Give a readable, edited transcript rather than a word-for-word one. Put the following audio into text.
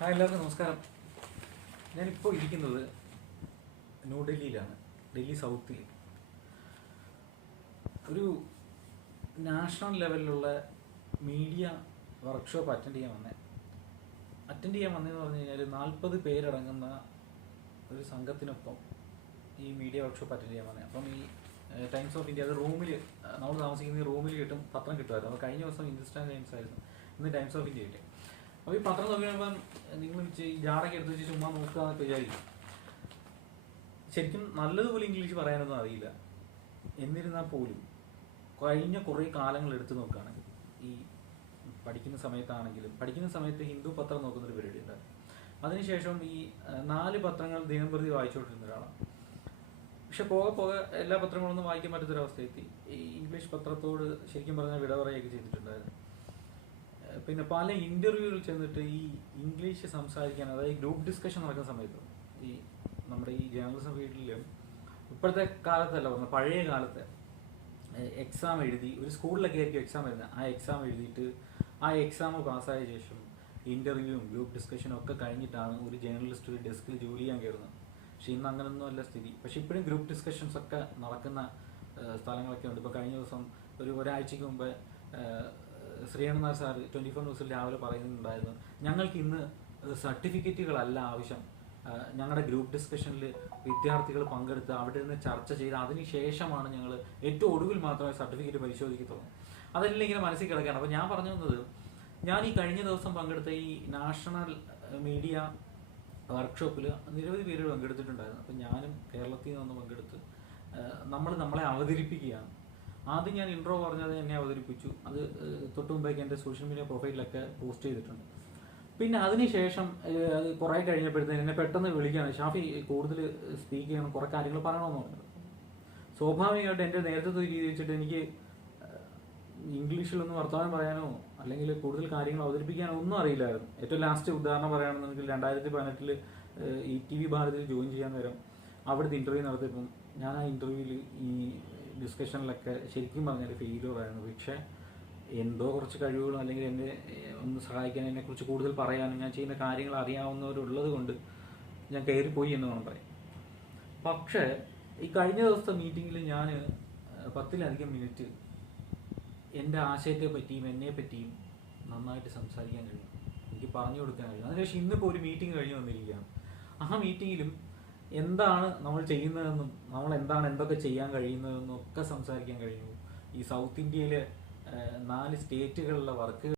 Hi, എല്ലാവർക്കും നമസ്കാരം. ഞാനിപ്പോൾ ഇരിക്കുന്നത് ന്യൂഡൽഹിയിലാണ്. ഡൽഹി സൗത്തിൽ ഒരു നാഷണൽ ലെവലിലുള്ള മീഡിയ വർക്ക്ഷോപ്പ് അറ്റൻഡ് ചെയ്യാൻ വന്നതെന്ന് പറഞ്ഞു കഴിഞ്ഞാൽ 40 പേരടങ്ങുന്ന ഒരു സംഘത്തിനൊപ്പം ഈ മീഡിയ വർക്ക്ഷോപ്പ് അറ്റൻഡ് ചെയ്യാൻ വന്നത്. അപ്പം ഈ ടൈംസ് ഓഫ് ഇന്ത്യ, അത് റൂമിൽ, നമ്മൾ താമസിക്കുന്ന ഈ റൂമിൽ പത്രം കിട്ടുമായിരുന്നു. അപ്പോൾ കഴിഞ്ഞ ദിവസം ഹിന്ദുസ്ഥാൻ ടൈംസ് ആയിരുന്നു, ഇന്ന് ടൈംസ് ഓഫ് ഇന്ത്യ കിട്ടി. അപ്പോൾ ഈ പത്രം നോക്കിയപ്പോൾ നിങ്ങൾ ഈ ജാറൊക്കെ എടുത്ത് വെച്ച് ചുമ്മാ നോക്കുക എന്നൊക്കെ വിചാരിക്കും. ശരിക്കും നല്ലതുപോലെ ഇംഗ്ലീഷ് പറയാനൊന്നും അറിയില്ല. എന്നിരുന്നാൽ പോലും കഴിഞ്ഞ കുറേ കാലങ്ങൾ എടുത്തു നോക്കുകയാണെങ്കിൽ, ഈ പഠിക്കുന്ന സമയത്ത് ഹിന്ദു പത്രം നോക്കുന്നൊരു പരിപാടി ഉണ്ടായിരുന്നു. അതിനുശേഷം ഈ 4 പത്രങ്ങൾ ദിനംപ്രതി വായിച്ചുകൊണ്ടിരുന്ന ഒരാളാണ്. പക്ഷെ പോകെ എല്ലാ പത്രങ്ങളൊന്നും വായിക്കാൻ പറ്റാത്തൊരവസ്ഥയെത്തി. ഈ ഇംഗ്ലീഷ് പത്രത്തോട് ശരിക്കും പറഞ്ഞാൽ വിട പറയുകയൊക്കെ ചെയ്തിട്ടുണ്ടായിരുന്നു. പിന്നെ പല ഇൻ്റർവ്യൂവിൽ ചെന്നിട്ട് ഈ ഇംഗ്ലീഷ് സംസാരിക്കാൻ, അതായത് ഗ്രൂപ്പ് ഡിസ്കഷൻ നടക്കുന്ന സമയത്ത്, ഈ നമ്മുടെ ഈ ജേർണലിസം ഫീൽഡിലും ഇപ്പോഴത്തെ കാലത്തല്ല പറഞ്ഞത്, പഴയ കാലത്ത് എക്സാം എഴുതി, ഒരു സ്കൂളിലൊക്കെ ആയിരിക്കും എക്സാം വരുന്നത്. ആ എക്സാം എഴുതിയിട്ട് ആ എക്സാം പാസ്സായ ശേഷം ഇൻ്റർവ്യൂവും ഗ്രൂപ്പ് ഡിസ്കഷനും ഒക്കെ കഴിഞ്ഞിട്ടാണ് ഒരു ജേർണലിസ്റ്റ് ഒരു ഡെസ്കിൽ ജോലി ചെയ്യാൻ കയറുന്നത്. പക്ഷേ ഇന്ന് അങ്ങനൊന്നും അല്ല സ്ഥിതി. പക്ഷെ ഇപ്പോഴും ഗ്രൂപ്പ് ഡിസ്കഷൻസ് ഒക്കെ നടക്കുന്ന സ്ഥലങ്ങളൊക്കെ ഉണ്ട്. ഇപ്പോൾ കഴിഞ്ഞ ദിവസം ഒരാഴ്ചയ്ക്ക് മുമ്പ് ശ്രീനാഥ് സാർ 24 ന്യൂസിൽ രാവിലെ പറയുന്നുണ്ടായിരുന്നു, ഞങ്ങൾക്ക് ഇന്ന് സർട്ടിഫിക്കറ്റുകളല്ല ആവശ്യം, ഞങ്ങളുടെ ഗ്രൂപ്പ് ഡിസ്കഷനിൽ വിദ്യാർത്ഥികൾ പങ്കെടുത്ത് അവിടെ നിന്ന് ചർച്ച ചെയ്ത് അതിനുശേഷമാണ് ഞങ്ങൾ ഏറ്റവും ഒടുവിൽ മാത്രമേ സർട്ടിഫിക്കറ്റ് പരിശോധിക്കത്തുള്ളൂ. അതെല്ലാം ഇങ്ങനെ മനസ്സിൽ കിടക്കുകയാണ്. അപ്പോൾ ഞാൻ പറഞ്ഞു തന്നത്, ഞാൻ ഈ കഴിഞ്ഞ ദിവസം പങ്കെടുത്ത ഈ നാഷണൽ മീഡിയ വർക്ക്ഷോപ്പിൽ നിരവധി പേര് പങ്കെടുത്തിട്ടുണ്ടായിരുന്നു. അപ്പം ഞാനും കേരളത്തിൽ നിന്ന് പങ്കെടുത്ത് നമ്മളെ അവതരിപ്പിക്കുകയാണ്. ആദ്യം ഞാൻ ഇൻട്രോ പറഞ്ഞത് എന്നെ അവതരിപ്പിച്ചു. അത് തൊട്ട് മുമ്പേക്ക് എൻ്റെ സോഷ്യൽ മീഡിയ പ്രൊഫൈലിലൊക്കെ പോസ്റ്റ് ചെയ്തിട്ടുണ്ട്. പിന്നെ അതിനുശേഷം അത് കുറേ കഴിഞ്ഞപ്പോഴത്തേന് എന്നെ പെട്ടെന്ന് വിളിക്കുകയാണ്, ഷാഫി കൂടുതൽ സ്പീക്ക് ചെയ്യണം, കുറേ കാര്യങ്ങൾ പറയണമെന്ന് പറഞ്ഞത്. സ്വാഭാവികമായിട്ട് എൻ്റെ നേരത്തെ രീതി വെച്ചിട്ട് എനിക്ക് ഇംഗ്ലീഷിലൊന്നും വർത്തമാനം പറയാനോ അല്ലെങ്കിൽ കൂടുതൽ കാര്യങ്ങൾ അവതരിപ്പിക്കാനോ ഒന്നും അറിയില്ലായിരുന്നു. ഏറ്റവും ലാസ്റ്റ് ഉദാഹരണം പറയുകയാണെന്നുണ്ടെങ്കിൽ 2018 ഈ TV ഭാരതിൽ ജോയിൻ ചെയ്യാൻ നേരം അവിടുത്തെ ഇൻ്റർവ്യൂ നടത്തിയപ്പം ഞാൻ ആ ഇൻ്റർവ്യൂവിൽ ഈ ഡിസ്കഷനിലൊക്കെ ശരിക്കും പറഞ്ഞാൽ ഫെയിലിയറായിരുന്നു. പക്ഷേ എന്തോ കുറച്ച് കഴിവുകളും അല്ലെങ്കിൽ എന്നെ ഒന്ന് സഹായിക്കാൻ, എന്നെക്കുറിച്ച് കൂടുതൽ പറയാനും ഞാൻ ചെയ്യുന്ന കാര്യങ്ങൾ അറിയാവുന്നവരുള്ളത് കൊണ്ട് ഞാൻ കയറിപ്പോയി എന്ന് വേണം പറയാം. പക്ഷേ ഈ കഴിഞ്ഞ ദിവസത്തെ മീറ്റിങ്ങിൽ ഞാൻ 10-ലധികം മിനിറ്റ് എൻ്റെ ആശയത്തെ പറ്റിയും എന്നെ പറ്റിയും നന്നായിട്ട് സംസാരിക്കാൻ കഴിയും, എനിക്ക് പറഞ്ഞു കൊടുക്കാൻ കഴിയും. അതിനുശേഷം ഇന്നിപ്പോൾ ഒരു മീറ്റിംഗ് കഴിഞ്ഞ് വന്നിരിക്കുകയാണ്. ആ മീറ്റിങ്ങിലും എന്താണ് നമ്മൾ ചെയ്യുന്നതെന്നും എന്തൊക്കെ ചെയ്യാൻ കഴിയുന്നതെന്നും ഒക്കെ സംസാരിക്കാൻ കഴിയുന്നു. ഈ സൗത്ത് ഇന്ത്യയിലെ 4 സ്റ്റേറ്റുകളിലെ വർക്ക്